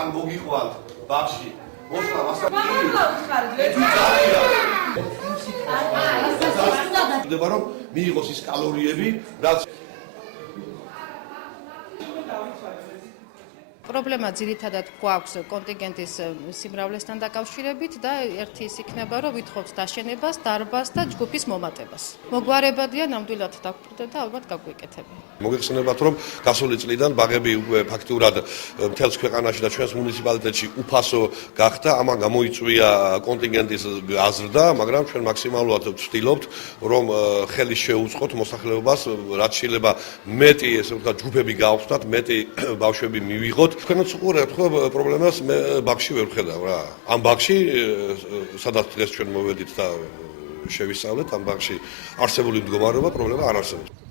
ან მოგიყვანთ ბაღში მოსვლა ხდება რომ მიიღოს ის კალორიები რაც პრობლემა ძირითადად გვაქვს კონტინგენტის სიმრავლესთან დაკავშირებით და ერთი ის იქნება, რომ ვითხოვთ დაშენებას, დარბაზს და ჯგუფის მომატებას. მოგვარებადია, ნამდვილად დაგვრდეთ და ალბათ გაგვიკეთებია. მოგეხსენებათ, რომ გასული წლიდან ბაღები უკვე ფაქტურად მთელს ქვეყანაში და ჩვენს მუნიციპალიტეტში უფასო გახდა, ამან გამოიწვია კონტინგენტის გაზრდა, მაგრამ ჩვენ მაქსიმალურად ვცდილობთ, რომ ხელი შეუწყოთ მოსახლეობას, რაც შეიძლება მეტი, ესე ვთქვათ, ჯგუფები გავხსნათ, მეტი ბავშვები მივიღოთ. თქვენაც უყურებთ ხო პრობლემას მე ბაღში ვერ ვხედავ რა. ამ ბაღში სადაც დღეს ჩვენ მოვედით და შევისწავლეთ, ამ ბაღში არსებული მდგომარეობა პრობლემა არ არსებობს.